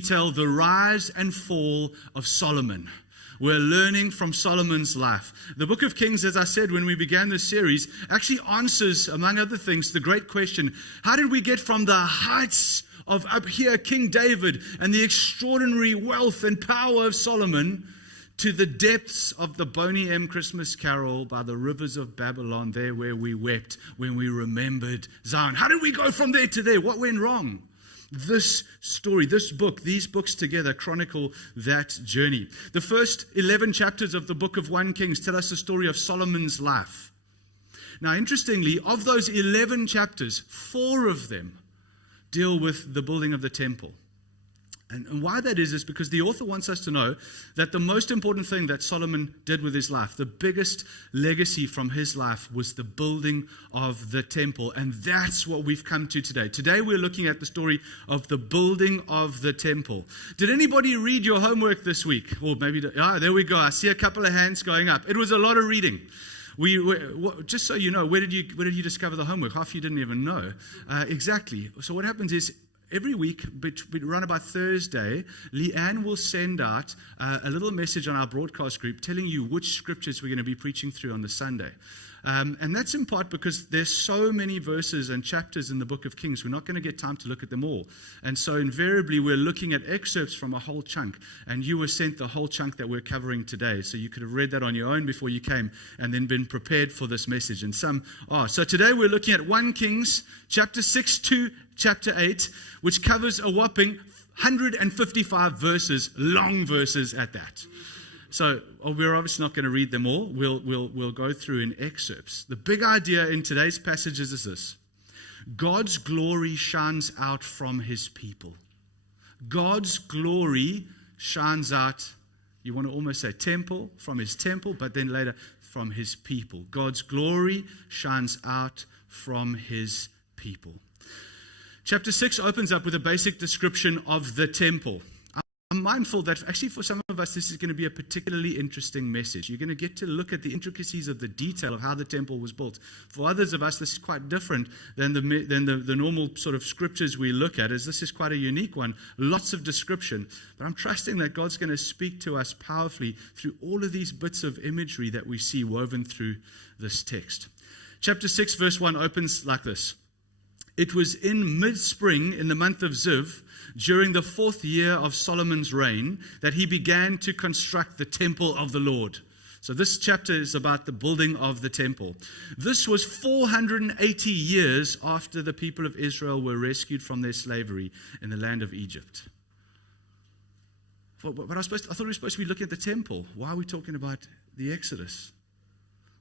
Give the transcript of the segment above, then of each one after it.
tell the rise and fall of Solomon. We're learning from Solomon's life. The book of Kings, as I said when we began this series, actually answers, among other things, the great question, how did we get from the heights of up here, King David, and the extraordinary wealth and power of Solomon, to the depths of the Boney M. Christmas Carol by the rivers of Babylon, there where we wept when we remembered Zion? How did we go from there to there? What went wrong? This story, this book, these books together chronicle that journey. The first 11 chapters of the book of 1 Kings tell us the story of Solomon's life. Now, interestingly, of those 11 chapters, 4 of them deal with the building of the temple. And why that is because the author wants us to know that the most important thing that Solomon did with his life, the biggest legacy from his life, was the building of the temple. And that's what we've come to today. Today we're looking at the story of the building of the temple. Did anybody read your homework this week? Or maybe, there we go. I see a couple of hands going up. It was a lot of reading. Just so you know, where did you discover the homework? Half of you didn't even know. Exactly. So what happens is, every week, around about Thursday, Leanne will send out a little message on our broadcast group telling you which scriptures we're going to be preaching through on the Sunday. And that's in part because there's so many verses and chapters in the book of Kings, we're not going to get time to look at them all. And so invariably, we're looking at excerpts from a whole chunk. And you were sent the whole chunk that we're covering today. So you could have read that on your own before you came and then been prepared for this message. And some are. So today we're looking at 1 Kings, chapter 6 to chapter 8, which covers a whopping 155 verses, long verses at that. So we're obviously not going to read them all. We'll go through in excerpts. The big idea in today's passages is this: God's glory shines out from his people. God's glory shines out, you want to almost say temple, from his temple, but then later from his people. God's glory shines out from his people. Chapter 6 opens up with a basic description of the temple. I'm mindful that actually for some of us this is going to be a particularly interesting message. You're going to get to look at the intricacies of the detail of how the temple was built. For others of us, this is quite different than the normal sort of scriptures we look at, as this is quite a unique one. Lots of description. But I'm trusting that God's going to speak to us powerfully through all of these bits of imagery that we see woven through this text. Chapter 6 verse 1 opens like this. It was in mid-spring, in the month of Ziv, during the 4th year of Solomon's reign, that he began to construct the temple of the Lord. So this chapter is about the building of the temple. This was 480 years after the people of Israel were rescued from their slavery in the land of Egypt. But I thought we were supposed to be looking at the temple. Why are we talking about the Exodus?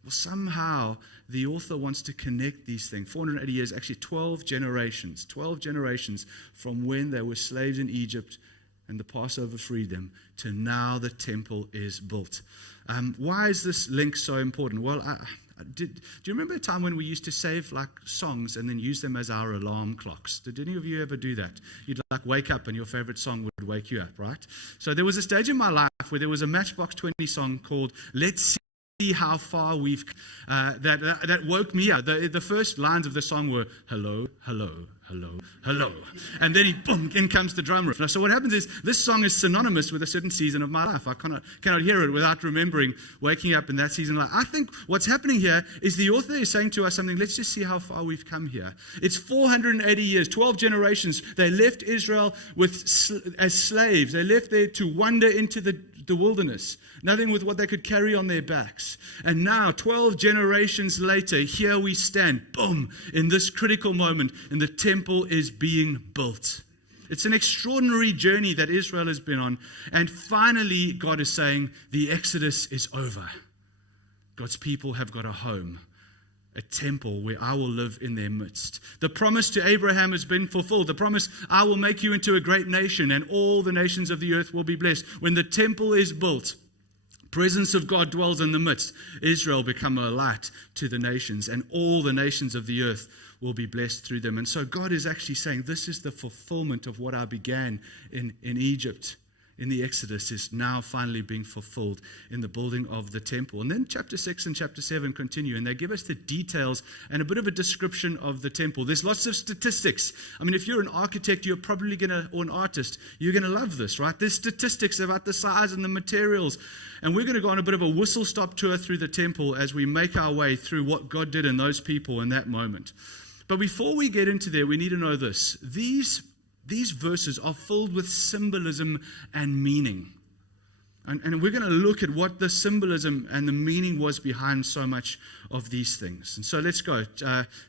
Well, somehow the author wants to connect these things. 480 years, actually 12 generations from when they were slaves in Egypt and the Passover freed them to now the temple is built. Why is this link so important? Well, do you remember a time when we used to save like songs and then use them as our alarm clocks? Did any of you ever do that? You'd like wake up and your favorite song would wake you up, right? So there was a stage in my life where there was a Matchbox 20 song called Let's See How Far We've that woke me up. The first lines of the song were hello, hello, hello, hello, and then in comes the drum riff. Now, so what happens is this song is synonymous with a certain season of my life. I cannot hear it without remembering waking up in that season of life. I think what's happening here is the author is saying to us something. Let's just see how far we've come here. It's 480 years, 12 generations. They left Israel as slaves. They left there to wander into the wilderness, nothing with what they could carry on their backs. And now, 12 generations later, here we stand, boom, in this critical moment, and the temple is being built. It's an extraordinary journey that Israel has been on. And finally, God is saying, the Exodus is over. God's people have got a home, a temple where I will live in their midst. The promise to Abraham has been fulfilled. The promise, I will make you into a great nation and all the nations of the earth will be blessed. When the temple is built, presence of God dwells in the midst. Israel become a light to the nations and all the nations of the earth will be blessed through them. And so God is actually saying, this is the fulfillment of what I began in Egypt. in the Exodus is now finally being fulfilled in the building of the temple. And then chapter 6 and chapter 7 continue, and they give us the details and a bit of a description of the temple. There's lots of statistics. I mean, if you're an architect, you're probably or an artist, you're going to love this, right? There's statistics about the size and the materials. And we're going to go on a bit of a whistle-stop tour through the temple as we make our way through what God did in those people in that moment. But before we get into there, we need to know this. These verses are filled with symbolism and meaning. And we're going to look at what the symbolism and the meaning was behind so much of these things. And so let's go.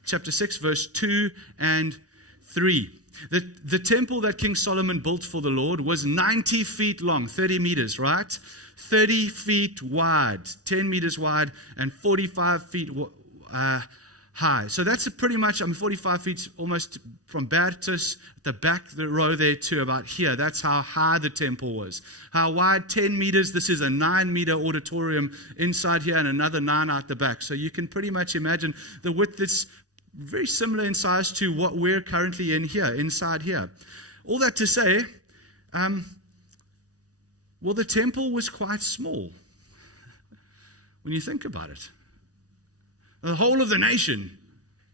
Chapter 6, verse 2 and 3. The temple that King Solomon built for the Lord was 90 feet long, 30 meters, right? 30 feet wide, 10 meters wide, and 45 feet high. So that's pretty much, 45 feet almost from Baptist, the back, the row there to about here. That's how high the temple was. How wide? 10 meters. This is a 9-meter auditorium inside here and another 9 out the back. So you can pretty much imagine the width is very similar in size to what we're currently in here, inside here. All that to say, well, the temple was quite small when you think about it. The whole of the nation,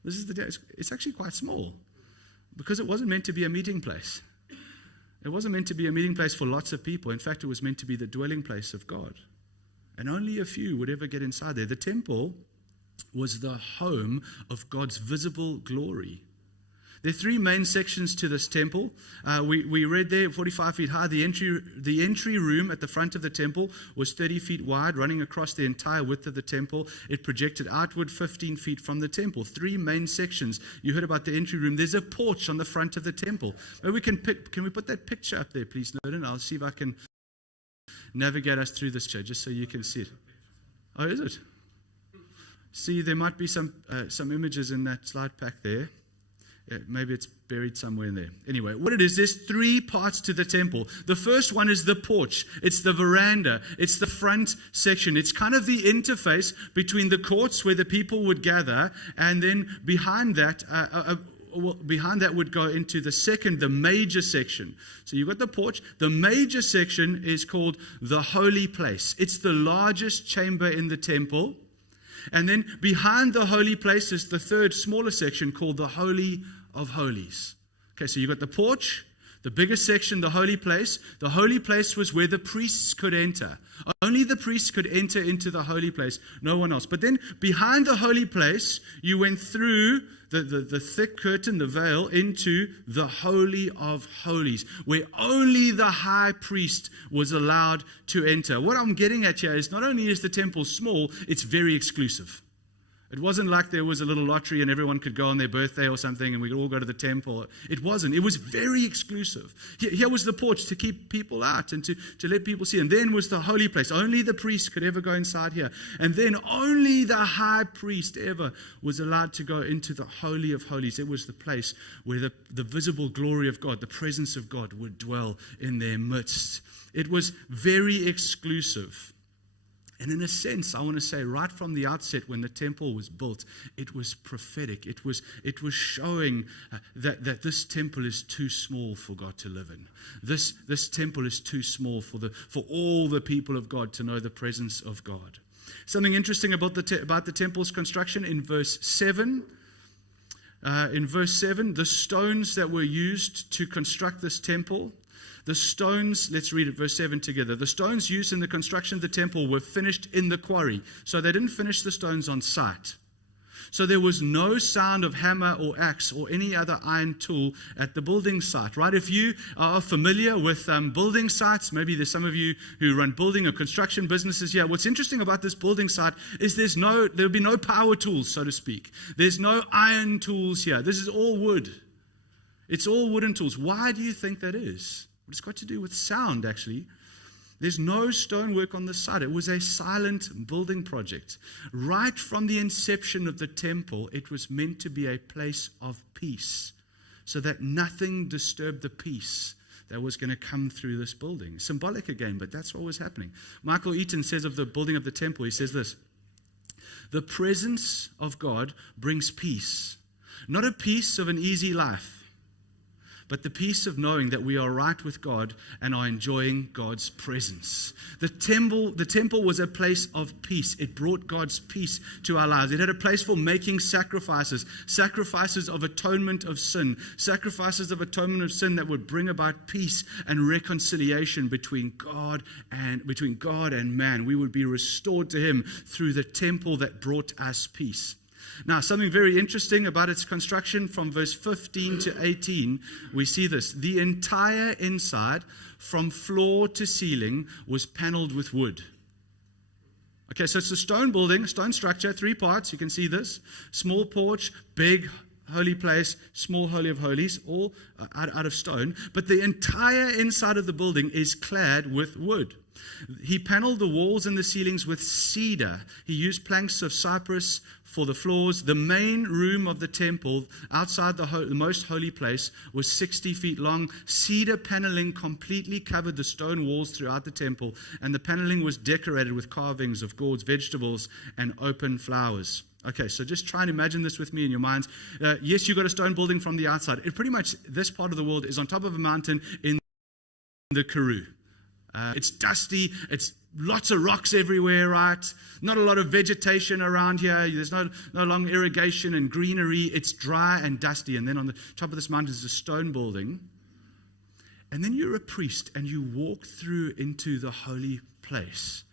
it's actually quite small because it wasn't meant to be a meeting place. It wasn't meant to be a meeting place for lots of people. In fact, it was meant to be the dwelling place of God. And only a few would ever get inside there. The temple was the home of God's visible glory. There are 3 main sections to this temple. We read there, 45 feet high. The entry room at the front of the temple was 30 feet wide, running across the entire width of the temple. It projected outward 15 feet from the temple. 3 main sections. You heard about the entry room. There's a porch on the front of the temple. Maybe can we put that picture up there, please, Nolan? I'll see if I can navigate us through this, just so you can see it. Oh, is it? See, there might be some images in that slide pack there. Maybe it's buried somewhere in there. Anyway, what it is, there's 3 parts to the temple. The first one is the porch. It's the veranda. It's the front section. It's kind of the interface between the courts where the people would gather, and then behind that would go into the major section. So you've got the porch. The major section is called the holy place. It's the largest chamber in the temple. And then behind the holy place is the third, smaller section called the Holy of Holies. Okay, so you've got the porch, the biggest section, the holy place. The holy place was where the priests could enter. Only the priests could enter into the holy place, no one else. But then behind the holy place, you went through the thick curtain, the veil, into the Holy of Holies, where only the high priest was allowed to enter. What I'm getting at here is not only is the temple small, it's very exclusive. It wasn't like there was a little lottery and everyone could go on their birthday or something and we could all go to the temple. It wasn't. It was very exclusive. Here was the porch to keep people out and to let people see. And then was the holy place. Only the priest could ever go inside here. And then only the high priest ever was allowed to go into the Holy of Holies. It was the place where the visible glory of God, the presence of God, would dwell in their midst. It was very exclusive. And in a sense, I want to say right from the outset when the temple was built, it was prophetic. It was showing that this temple is too small for God to live in. This temple is too small for all the people of God to know the presence of God. Something interesting about the temple's construction in verse 7. The stones that were used to construct this temple, the stones, let's read it, verse 7 together. The stones used in the construction of the temple were finished in the quarry. So they didn't finish the stones on site. So there was no sound of hammer or axe or any other iron tool at the building site, right? If you are familiar with building sites, maybe there's some of you who run building or construction businesses here. What's interesting about this building site is there'll be no power tools, so to speak. There's no iron tools here. This is all wood. It's all wooden tools. Why do you think that is? Well, it's got to do with sound, actually. There's no stonework on the site. It was a silent building project. Right from the inception of the temple, it was meant to be a place of peace, so that nothing disturbed the peace that was going to come through this building. Symbolic again, but that's what was happening. Michael Eaton says of the building of the temple, he says this: the presence of God brings peace, not a peace of an easy life, but the peace of knowing that we are right with God and are enjoying God's presence. The temple was a place of peace. It brought God's peace to our lives. It had a place for making sacrifices of atonement of sin, sacrifices of atonement of sin that would bring about peace and reconciliation between God and man. We would be restored to Him through the temple that brought us peace. Now, something very interesting about its construction, from verse 15 to 18, we see this. The entire inside, from floor to ceiling, was paneled with wood. Okay, so it's a stone building, stone structure, 3 parts. You can see this. Small porch, big holy place, small holy of holies, all out of stone. But the entire inside of the building is clad with wood. He paneled the walls and the ceilings with cedar. He used planks of cypress for the floors. The main room of the temple, outside the most holy place, was 60 feet long. Cedar paneling completely covered the stone walls throughout the temple, and the paneling was decorated with carvings of gourds, vegetables, and open flowers. Okay, so just try and imagine this with me in your minds. Yes, you got a stone building from the outside. It pretty much, this part of the world is on top of a mountain in the Karoo. It's dusty, it's lots of rocks everywhere, right? Not a lot of vegetation around here. There's no long irrigation and greenery. It's dry and dusty. And then on the top of this mountain is a stone building. And then you're a priest and you walk through into the holy place.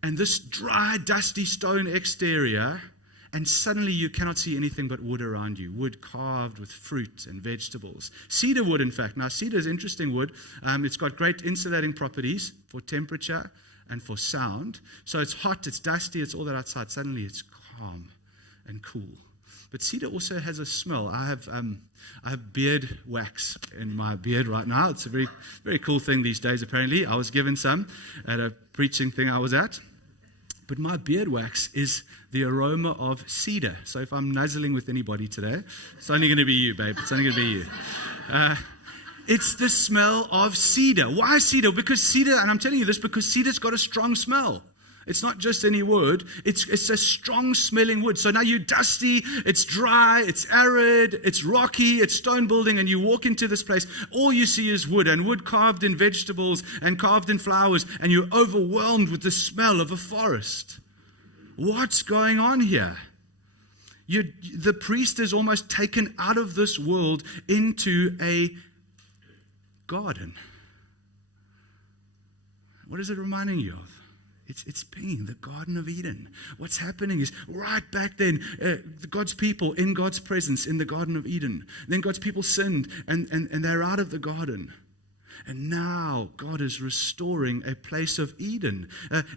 And this dry, dusty stone exterior, and suddenly you cannot see anything but wood around you, wood carved with fruit and vegetables. Cedar wood, in fact. Now, cedar is interesting wood. It's got great insulating properties for temperature and for sound. So it's hot, it's dusty, it's all that outside. Suddenly it's calm and cool. But cedar also has a smell. I have beard wax in my beard right now. It's a very, very cool thing these days, apparently. I was given some at a preaching thing I was at. But my beard wax is the aroma of cedar. So if I'm nuzzling with anybody today, it's only going to be you, babe. It's only going to be you. It's the smell of cedar. Why cedar? Because cedar, and I'm telling you this because cedar's got a strong smell. It's not just any wood. It's a strong smelling wood. So now you're dusty, it's dry, it's arid, it's rocky, it's stone building, and you walk into this place. All you see is wood, and wood carved in vegetables and carved in flowers, and you're overwhelmed with the smell of a forest. What's going on here? The priest is almost taken out of this world into a garden. What is it reminding you of? It's being the Garden of Eden. What's happening is right back then, God's people in God's presence in the Garden of Eden. Then God's people sinned and they're out of the garden. And now God is restoring a place of Eden.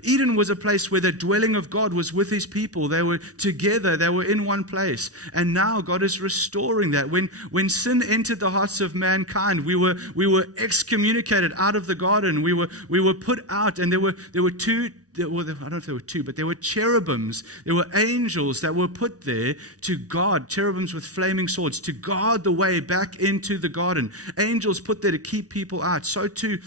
Eden was a place where the dwelling of God was with His people. They were together. They were in one place. And now God is restoring that. When sin entered the hearts of mankind, we were excommunicated out of the garden. We were put out, and there were two. I don't know if there were two, but there were cherubims. There were angels that were put there to guard, cherubims with flaming swords, to guard the way back into the garden. Angels put there to keep people out. So too,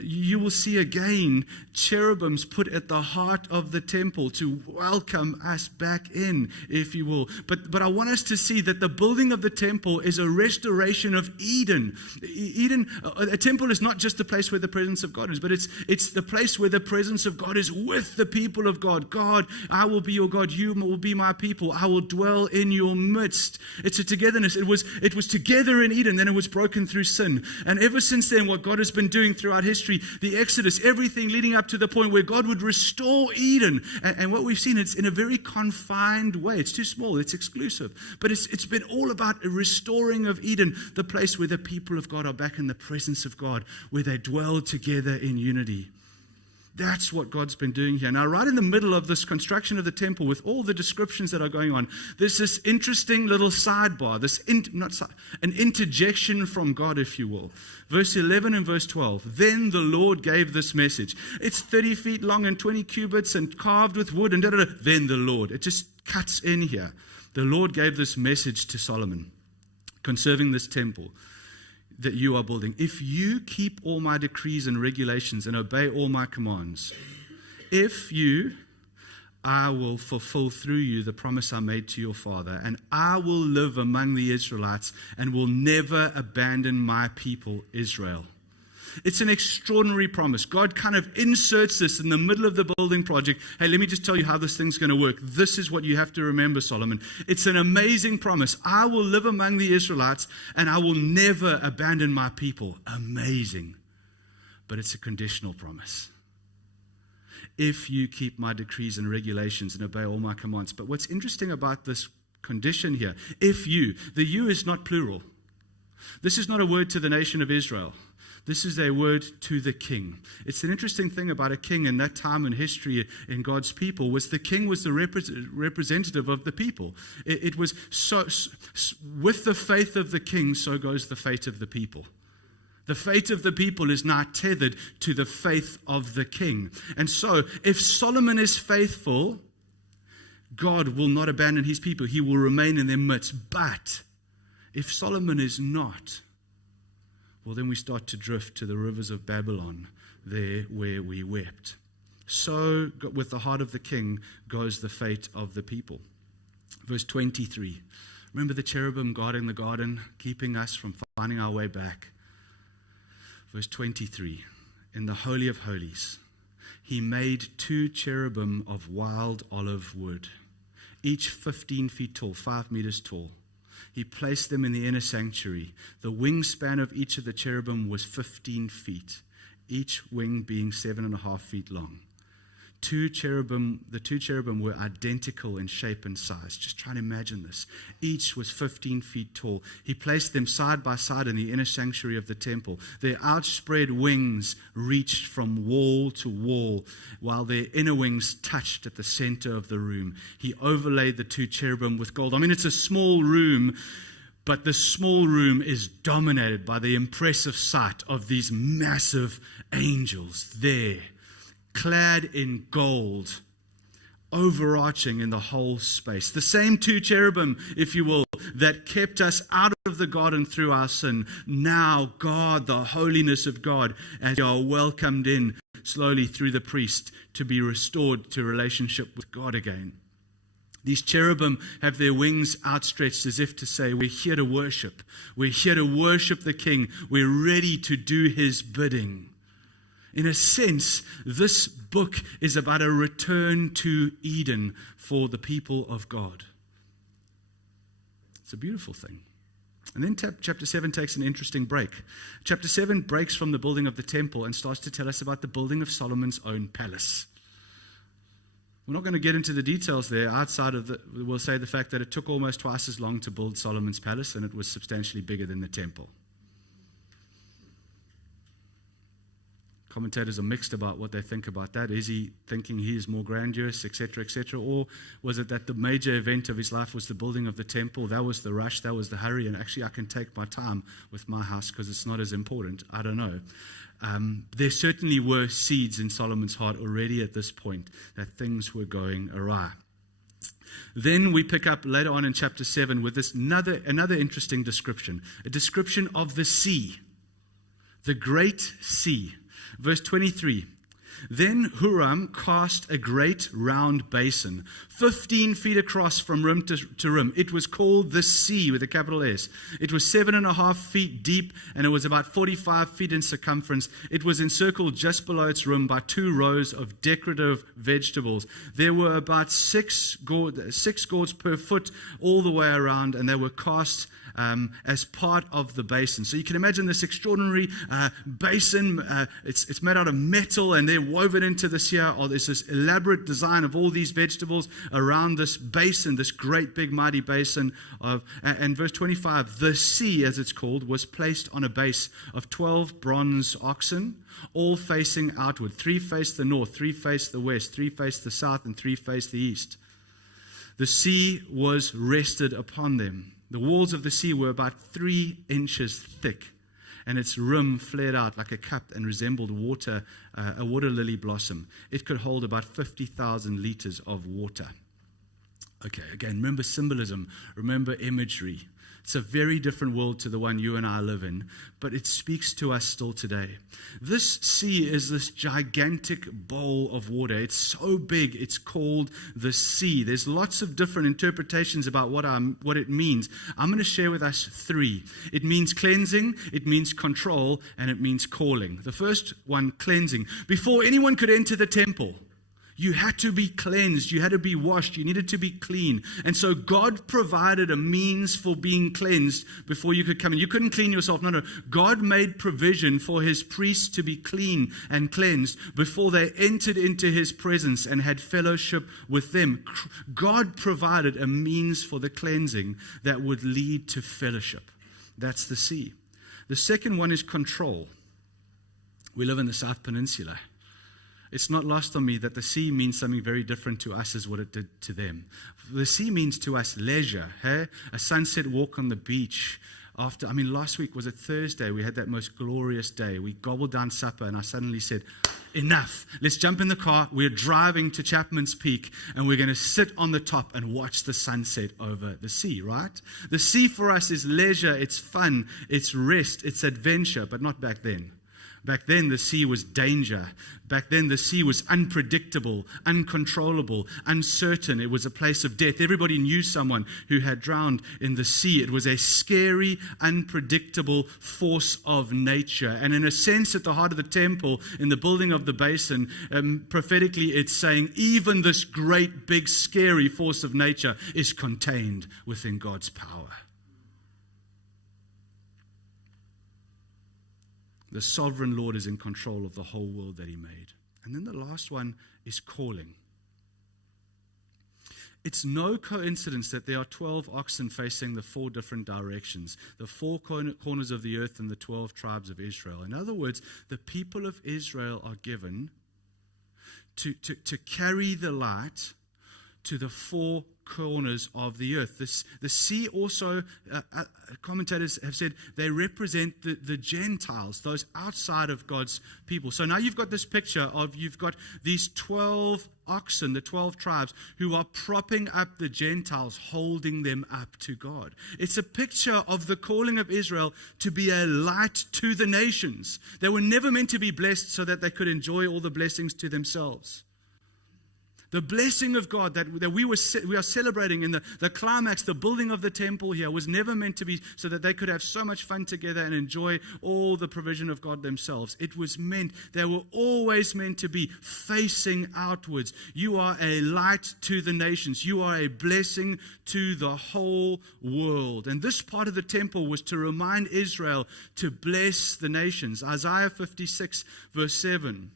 you will see again cherubims put at the heart of the temple to welcome us back in, if you will. But I want us to see that the building of the temple is a restoration of Eden. Eden, a temple is not just the place where the presence of God is, but it's the place where the presence of God is with the people of God. God, I will be your God. You will be my people. I will dwell in your midst. It's a togetherness. It was together in Eden, then it was broken through sin. And ever since then, what God has been doing throughout history, the Exodus, everything leading up to the point where God would restore Eden. And what we've seen, it's in a very confined way. It's too small. It's exclusive. But it's been all about a restoring of Eden, the place where the people of God are back in the presence of God, where they dwell together in unity. That's what God's been doing here. Now, right in the middle of this construction of the temple, with all the descriptions that are going on, there's this interesting little sidebar, an interjection from God, if you will. Verse 11 and verse 12. Then the Lord gave this message. It's 30 feet long and 20 cubits and carved with wood and da-da-da. Then the Lord. It just cuts in here. The Lord gave this message to Solomon concerning this temple that you are building. If you keep all my decrees and regulations and obey all my commands, if you I will fulfill through you the promise I made to your father, and I will live among the Israelites and will never abandon my people, Israel. It's an extraordinary promise. God kind of inserts this in the middle of the building project. Hey, let me just tell you how this thing's going to work. This is what you have to remember, Solomon. It's an amazing promise. I will live among the Israelites and I will never abandon my people. Amazing. But it's a conditional promise. If you keep my decrees and regulations and obey all my commands. But what's interesting about this condition here, if you, the you is not plural. This is not a word to the nation of Israel. This is a word to the king. It's an interesting thing about a king in that time in history in God's people was the king was the representative of the people. It was so with the faith of the king, so goes the fate of the people. The fate of the people is now tethered to the faith of the king. And so if Solomon is faithful, God will not abandon his people. He will remain in their midst. But if Solomon is not, well, then we start to drift to the rivers of Babylon, there where we wept. So, with the heart of the king goes the fate of the people. Verse 23. Remember the cherubim guarding the garden, keeping us from finding our way back. Verse 23. In the Holy of Holies, he made 2 cherubim of wild olive wood, each 15 feet tall, 5 meters tall. He placed them in the inner sanctuary. The wingspan of each of the cherubim was 15 feet, each wing being 7.5 feet long. The 2 cherubim were identical in shape and size. Just try to imagine this. Each was 15 feet tall. He placed them side by side in the inner sanctuary of the temple. Their outspread wings reached from wall to wall, while their inner wings touched at the center of the room. He overlaid the 2 cherubim with gold. I mean, it's a small room, but the small room is dominated by the impressive sight of these massive angels there, clad in gold, overarching in the whole space. The same 2 cherubim, if you will, that kept us out of the garden through our sin. Now God, the holiness of God, as you are welcomed in slowly through the priest to be restored to relationship with God again. These cherubim have their wings outstretched as if to say, we're here to worship. We're here to worship the King. We're ready to do his bidding. In a sense, this book is about a return to Eden for the people of God. It's a beautiful thing. And then chapter 7 takes an interesting break. Chapter 7 breaks from the building of the temple and starts to tell us about the building of Solomon's own palace. We're not going to get into the details there outside of we'll say the fact that it took almost twice as long to build Solomon's palace and it was substantially bigger than the temple. Commentators are mixed about what they think about that. Is he thinking he is more grandiose, etc., etc.? Or was it that the major event of his life was the building of the temple? That was the rush, that was the hurry, and actually I can take my time with my house because it's not as important. I don't know. There certainly were seeds in Solomon's heart already at this point that things were going awry. Then we pick up later on in chapter 7 with this another interesting description, a description of the sea, the great sea. Verse 23, then Huram cast a great round basin, 15 feet across from rim to rim. It was called the sea with a capital S. It was 7.5 feet deep and it was about 45 feet in circumference. It was encircled just below its rim by 2 rows of decorative vegetables. There were about 6 gourds per foot all the way around, and they were cast as part of the basin. So you can imagine this extraordinary basin. It's made out of metal and they're woven into this here. There's this elaborate design of all these vegetables around this basin, this great big mighty basin. And verse 25, the sea, as it's called, was placed on a base of 12 bronze oxen, all facing outward. 3 faced the north, 3 faced the west, 3 faced the south, and 3 faced the east. The sea was rested upon them. The walls of the sea were about 3 inches thick, and its rim flared out like a cup and resembled a water lily blossom. It could hold about 50,000 liters of water. Okay, again, remember symbolism, remember imagery. It's a very different world to the one you and I live in, but it speaks to us still today. This sea is this gigantic bowl of water. It's so big, it's called the sea. There's lots of different interpretations about what it means. I'm going to share with us three. It means cleansing, it means control, and it means calling. The first one, cleansing. Before anyone could enter the temple, you had to be cleansed. You had to be washed. You needed to be clean. And so God provided a means for being cleansed before you could come in. You couldn't clean yourself. No. God made provision for his priests to be clean and cleansed before they entered into his presence and had fellowship with them. God provided a means for the cleansing that would lead to fellowship. That's the sea. The second one is control. We live in the South Peninsula. It's not lost on me that the sea means something very different to us as what it did to them. The sea means to us leisure, hey? A sunset walk on the beach. Last week, was it Thursday? We had that most glorious day. We gobbled down supper and I suddenly said, enough. Let's jump in the car. We're driving to Chapman's Peak and we're going to sit on the top and watch the sunset over the sea, right? The sea for us is leisure, it's fun, it's rest, it's adventure, but not back then. Back then, the sea was danger. Back then, the sea was unpredictable, uncontrollable, uncertain. It was a place of death. Everybody knew someone who had drowned in the sea. It was a scary, unpredictable force of nature. And in a sense, at the heart of the temple, in the building of the basin, prophetically, it's saying, even this great, big, scary force of nature is contained within God's power. The sovereign Lord is in control of the whole world that he made. And then the last one is calling. It's no coincidence that there are 12 oxen facing the 4 different directions, the 4 corners of the earth and the 12 tribes of Israel. In other words, the people of Israel are given to carry the light to the 4 corners of the earth. The sea also, commentators have said, they represent the Gentiles, those outside of God's people. So now you've got this picture of, you've got these 12 oxen, the 12 tribes, who are propping up the Gentiles, holding them up to God. It's a picture of the calling of Israel to be a light to the nations. They were never meant to be blessed so that they could enjoy all the blessings to themselves. The blessing of God that we are celebrating in the climax, the building of the temple here, was never meant to be so that they could have so much fun together and enjoy all the provision of God themselves. It was meant, they were always meant to be facing outwards. You are a light to the nations. You are a blessing to the whole world. And this part of the temple was to remind Israel to bless the nations. Isaiah 56 verse 7.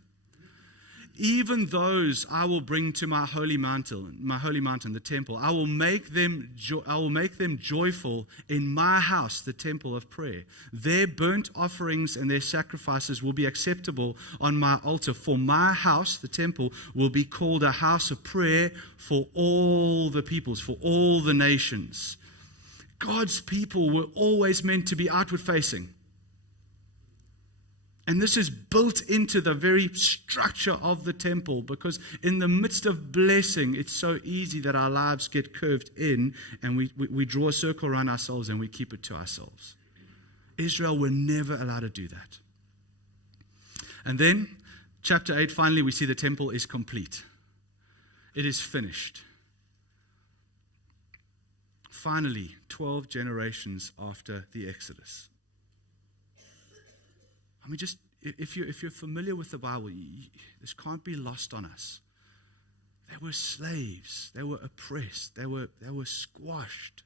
Even those I will bring to my holy mountain, the temple. I will make them joyful in my house, the temple of prayer. Their burnt offerings and their sacrifices will be acceptable on my altar. For my house, the temple, will be called a house of prayer for all the peoples, for all the nations. God's people were always meant to be outward facing. And this is built into the very structure of the temple, because in the midst of blessing, it's so easy that our lives get curved in and we draw a circle around ourselves and we keep it to ourselves. Israel were never allowed to do that. And then, chapter 8, finally, we see the temple is complete. It is finished. Finally, 12 generations after the Exodus. I mean, just if you're familiar with the Bible, this can't be lost on us. They were slaves. They were oppressed. They were squashed.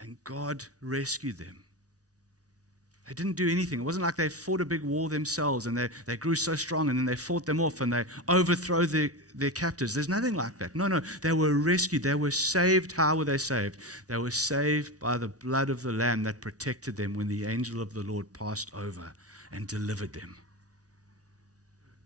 And God rescued them. They didn't do anything. It wasn't like they fought a big war themselves and they grew so strong and then they fought them off and they overthrow their captors. There's nothing like that. No. They were rescued. They were saved. How were they saved? They were saved by the blood of the Lamb that protected them when the angel of the Lord passed over and delivered them.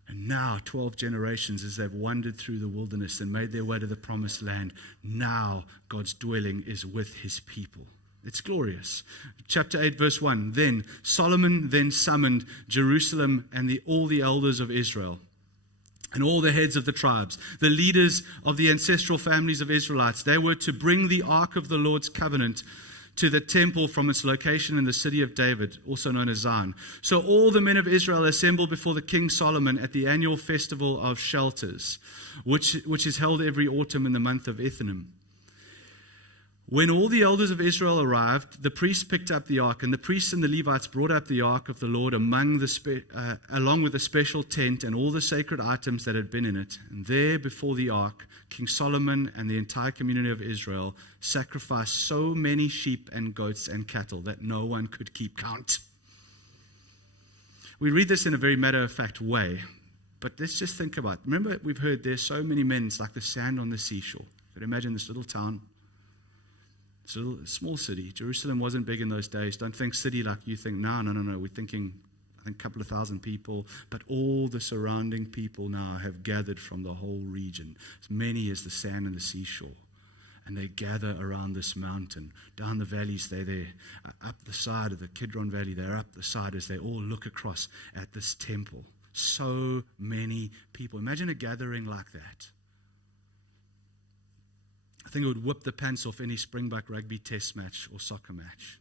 And now, 12 generations as they've wandered through the wilderness and made their way to the promised land, now God's dwelling is with his people. It's glorious. Chapter 8, verse 1. Then Solomon summoned Jerusalem and all the elders of Israel. and all the heads of the tribes, the leaders of the ancestral families of Israelites. They were to bring the ark of the Lord's covenant to the temple from its location in the city of David, also known as Zion. So all the men of Israel assembled before the King Solomon at the annual festival of shelters, which is held every autumn in the month of Ethanim. When all the elders of Israel arrived, the priests picked up the ark, and the priests and the Levites brought up the ark of the Lord along with the special tent and all the sacred items that had been in it. And there before the ark, King Solomon and the entire community of Israel sacrificed so many sheep and goats and cattle that no one could keep count. We read this in a very matter-of-fact way, but let's just think about it. Remember, we've heard there's so many men, it's like the sand on the seashore. You can imagine this little town. It's a small city. Jerusalem wasn't big in those days. Don't think city like you think. No. We're thinking, I think, a couple of thousand people. But all the surrounding people now have gathered from the whole region, as many as the sand and the seashore. And they gather around this mountain. Down the valleys, they're there. Up the side of the Kidron Valley, they're up the side as they all look across at this temple. So many people. Imagine a gathering like that. I think it would whip the pants off any Springbok rugby test match or soccer match.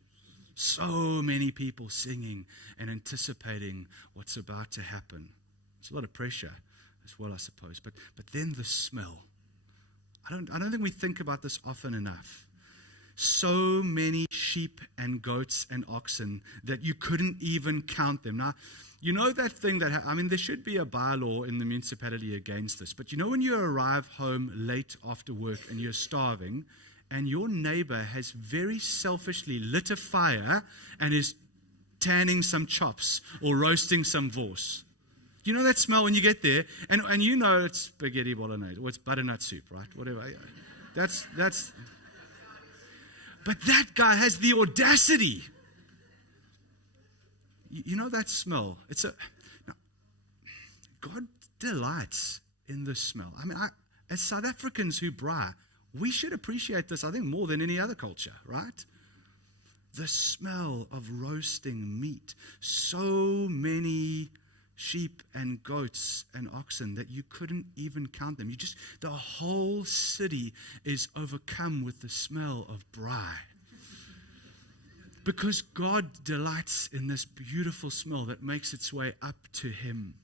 So many people singing and anticipating what's about to happen. It's a lot of pressure as well, I suppose. But then the smell. I don't think we think about this often enough. So many sheep and goats and oxen that you couldn't even count them. Now, you know that thing that, there should be a bylaw in the municipality against this, but you know when you arrive home late after work and you're starving and your neighbor has very selfishly lit a fire and is tanning some chops or roasting some vors. You know that smell when you get there, and you know it's spaghetti bolognese or it's butternut soup, right? Whatever. That's. But that guy has the audacity. You know that smell? God delights in this smell. As South Africans who braai, we should appreciate this, I think, more than any other culture, right? The smell of roasting meat. So many sheep and goats and oxen that you couldn't even count them. The whole city is overcome with the smell of braai. Because God delights in this beautiful smell that makes its way up to him.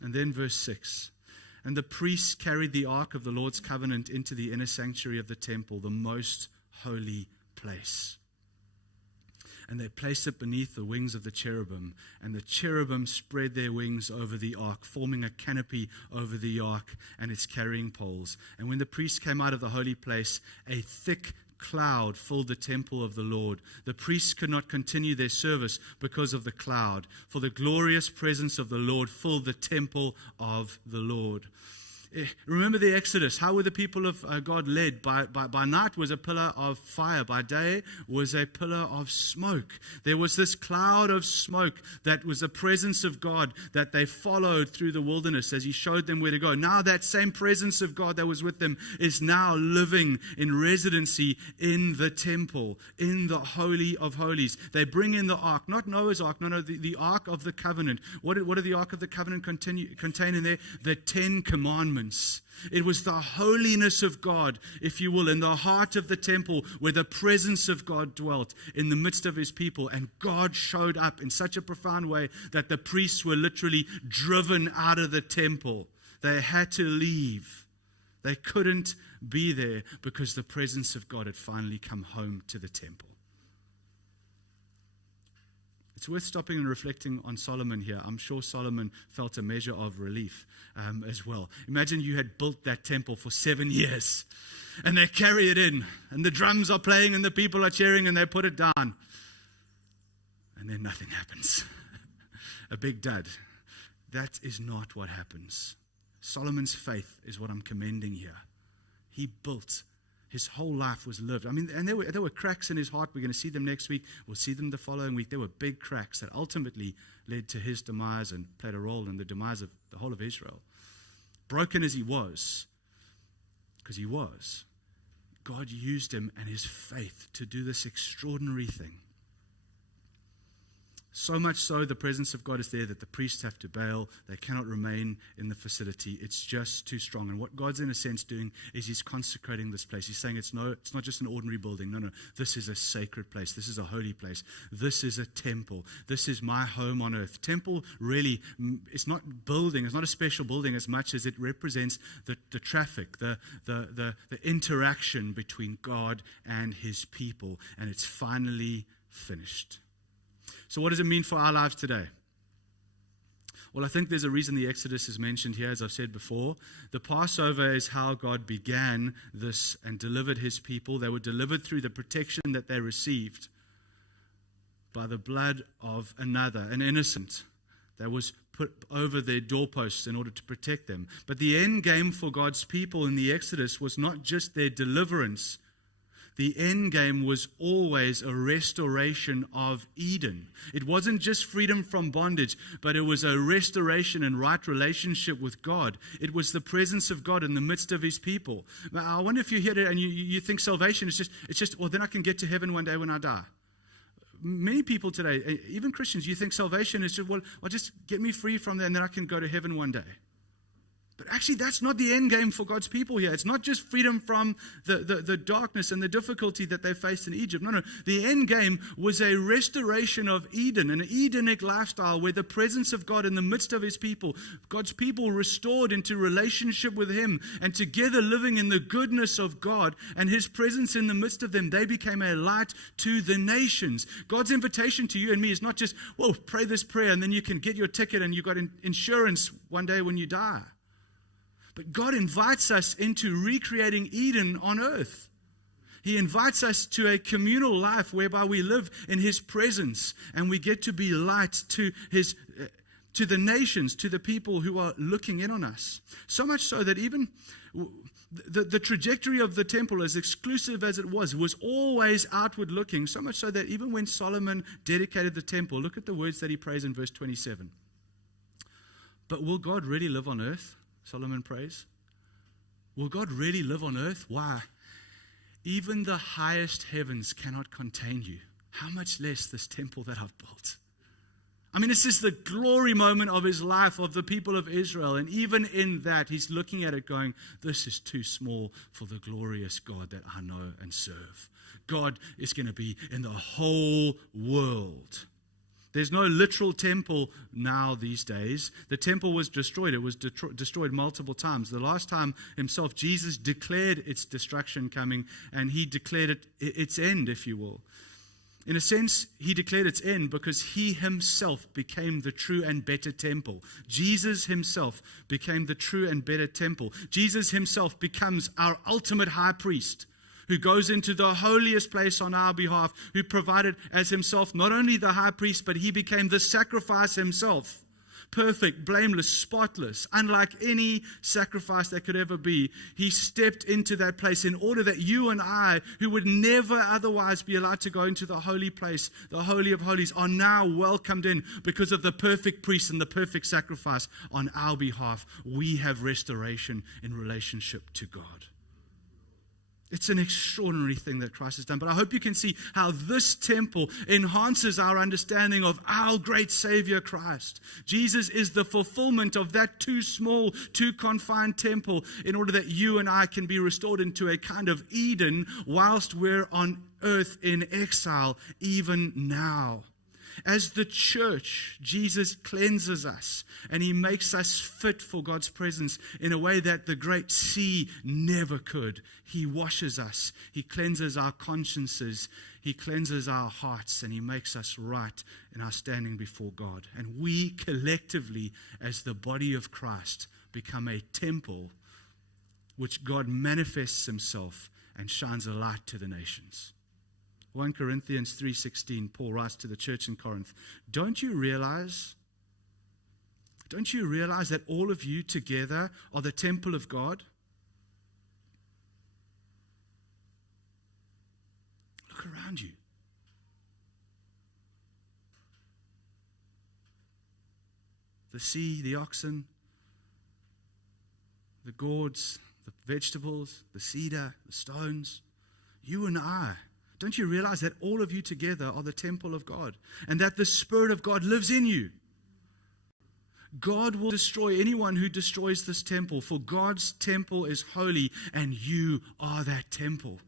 And then verse 6. And the priests carried the ark of the Lord's covenant into the inner sanctuary of the temple, the most holy place. And they placed it beneath the wings of the cherubim. And the cherubim spread their wings over the ark, forming a canopy over the ark and its carrying poles. And when the priests came out of the holy place, a thick cloud filled the temple of the Lord. The priests could not continue their service because of the cloud, for the glorious presence of the Lord filled the temple of the Lord. Remember the Exodus. How were the people of God led? By night was a pillar of fire. By day was a pillar of smoke. There was this cloud of smoke that was the presence of God that they followed through the wilderness as he showed them where to go. Now that same presence of God that was with them is now living in residency in the temple, in the Holy of Holies. They bring in the ark, not Noah's ark, no, the ark of the covenant. What did the ark of the covenant contain in there? The 10 Commandments. It was the holiness of God, if you will, in the heart of the temple where the presence of God dwelt in the midst of his people. And God showed up in such a profound way that the priests were literally driven out of the temple. They had to leave. They couldn't be there because the presence of God had finally come home to the temple. It's worth stopping and reflecting on Solomon here. I'm sure Solomon felt a measure of relief as well. Imagine you had built that temple for 7 years and they carry it in and the drums are playing and the people are cheering and they put it down. And then nothing happens. A big dud. That is not what happens. Solomon's faith is what I'm commending here. He built. His whole life was lived. And there were cracks in his heart. We're going to see them next week. We'll see them the following week. There were big cracks that ultimately led to his demise and played a role in the demise of the whole of Israel. Broken as he was, because he was, God used him and his faith to do this extraordinary thing. So much so, the presence of God is there that the priests have to bail. They cannot remain in the facility. It's just too strong. And what God's in a sense doing is he's consecrating this place. He's saying it's not just an ordinary building. No. This is a sacred place. This is a holy place. This is a temple. This is my home on earth. Temple really, it's not building. It's not a special building as much as it represents the traffic, the interaction between God and his people. And it's finally finished. So what does it mean for our lives today? Well, I think there's a reason the Exodus is mentioned here, as I've said before. The Passover is how God began this and delivered his people. They were delivered through the protection that they received by the blood of another, an innocent, that was put over their doorposts in order to protect them. But the end game for God's people in the Exodus was not just their deliverance. The end game was always a restoration of Eden. It wasn't just freedom from bondage, but it was a restoration and right relationship with God. It was the presence of God in the midst of his people. Now, I wonder if you hear it and you think salvation is just, well, then I can get to heaven one day when I die. Many people today, even Christians, you think salvation is just, well, just get me free from that and then I can go to heaven one day. But actually, that's not the end game for God's people here. It's not just freedom from the darkness and the difficulty that they faced in Egypt. No. The end game was a restoration of Eden, an Edenic lifestyle where the presence of God in the midst of his people, God's people restored into relationship with him and together living in the goodness of God and his presence in the midst of them, they became a light to the nations. God's invitation to you and me is not just, well, pray this prayer and then you can get your ticket and you've got insurance one day when you die. But God invites us into recreating Eden on earth. He invites us to a communal life whereby we live in his presence and we get to be light to the nations, to the people who are looking in on us. So much so that even the trajectory of the temple, as exclusive as it was always outward looking. So much so that even when Solomon dedicated the temple, look at the words that he prays in verse 27. But will God really live on earth? Solomon prays. Will God really live on earth? Why? Even the highest heavens cannot contain you. How much less this temple that I've built? I mean, this is the glory moment of his life, of the people of Israel. And even in that, he's looking at it going, this is too small for the glorious God that I know and serve. God is going to be in the whole world. There's no literal temple now these days. The temple was destroyed. It was destroyed multiple times. The last time himself, Jesus declared its destruction coming, and he declared its end, if you will. In a sense, he declared its end because he himself became the true and better temple. Jesus himself became the true and better temple. Jesus himself becomes our ultimate high priest, who goes into the holiest place on our behalf, who provided as himself not only the high priest, but he became the sacrifice himself. Perfect, blameless, spotless, unlike any sacrifice that could ever be. He stepped into that place in order that you and I, who would never otherwise be allowed to go into the holy place, the Holy of Holies, are now welcomed in because of the perfect priest and the perfect sacrifice on our behalf. We have restoration in relationship to God. It's an extraordinary thing that Christ has done. But I hope you can see how this temple enhances our understanding of our great Savior Christ. Jesus is the fulfillment of that too small, too confined temple in order that you and I can be restored into a kind of Eden whilst we're on earth in exile even now. As the church, Jesus cleanses us and he makes us fit for God's presence in a way that the great sea never could. He washes us. He cleanses our consciences. He cleanses our hearts and he makes us right in our standing before God. And we collectively, as the body of Christ, become a temple which God manifests himself and shines a light to the nations. 1 Corinthians 3:16, Paul writes to the church in Corinth, Don't you realize that all of you together are the temple of God? Look around you. The sea, the oxen, the gourds, the vegetables, the cedar, the stones. You and I Don't you realize that all of you together are the temple of God and that the Spirit of God lives in you? God will destroy anyone who destroys this temple, for God's temple is holy and you are that temple.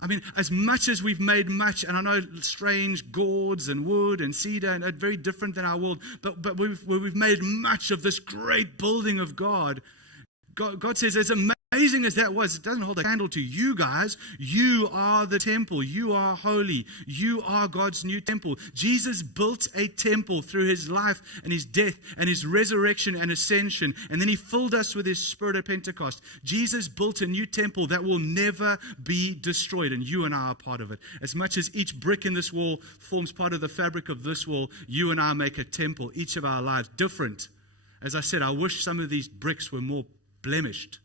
I mean, as much as we've made much, and I know strange gourds and wood and cedar, and very different than our world, but we've made much of this great building of God. God says, as amazing as that was, it doesn't hold a candle to you guys. You are the temple. You are holy. You are God's new temple. Jesus built a temple through his life and his death and his resurrection and ascension. And then he filled us with his Spirit at Pentecost. Jesus built a new temple that will never be destroyed. And you and I are part of it. As much as each brick in this wall forms part of the fabric of this wall, you and I make a temple, each of our lives, different. As I said, I wish some of these bricks were more blemished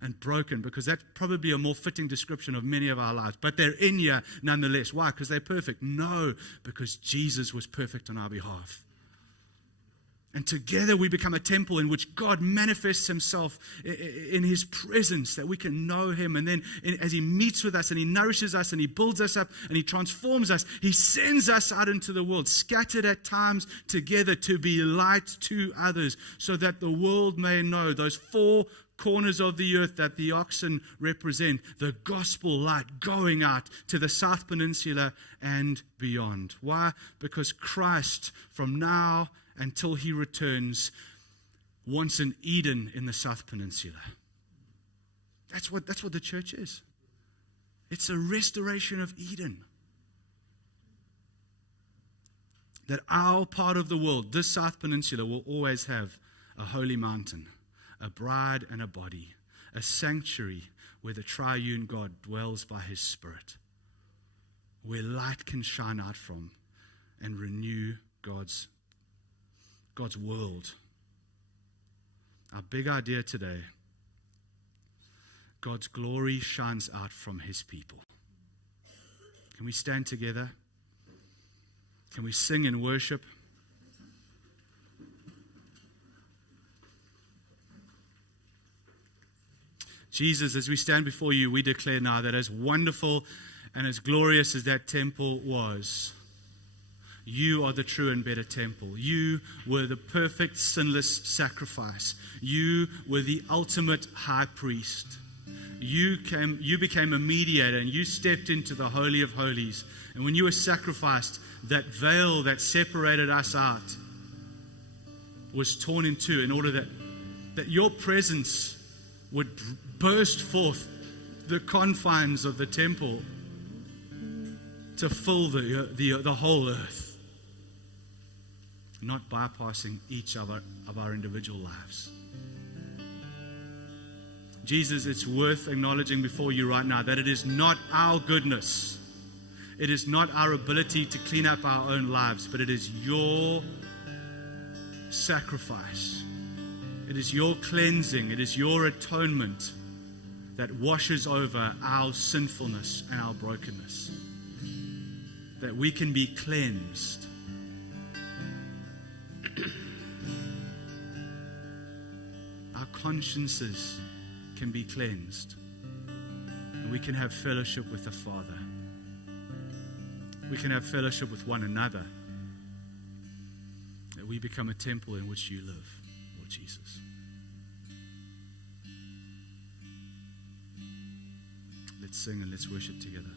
and broken, because that's probably a more fitting description of many of our lives. But they're in here nonetheless. Why? Because they're perfect? No, because Jesus was perfect on our behalf. And together we become a temple in which God manifests himself in his presence, that we can know him. And then as he meets with us and he nourishes us and he builds us up and he transforms us, he sends us out into the world, scattered at times together to be light to others, so that the world may know those four corners of the earth that the oxen represent, the gospel light going out to the South Peninsula and beyond. Why? Because Christ, from now until he returns, wants an Eden in the South Peninsula. That's what the church is. It's a restoration of Eden. That our part of the world, this South Peninsula, will always have a holy mountain, a bride and a body, a sanctuary where the triune God dwells by his Spirit, where light can shine out from and renew God's world. Our big idea today: God's glory shines out from his people. Can we stand together? Can we sing and worship? Jesus, as we stand before you, we declare now that as wonderful and as glorious as that temple was, you are the true and better temple. You were the perfect, sinless sacrifice. You were the ultimate high priest. You became a mediator, and you stepped into the Holy of Holies. And when you were sacrificed, that veil that separated us out was torn in two, in order that your presence would burst forth the confines of the temple to fill the whole earth, not bypassing each of our individual lives. Jesus, it's worth acknowledging before you right now that it is not our goodness, it is not our ability to clean up our own lives, but it is your sacrifice. It is your cleansing, it is your atonement that washes over our sinfulness and our brokenness, that we can be cleansed. Our consciences can be cleansed, and we can have fellowship with the Father. We can have fellowship with one another, that we become a temple in which you live, Lord Jesus. Let's sing and let's worship together.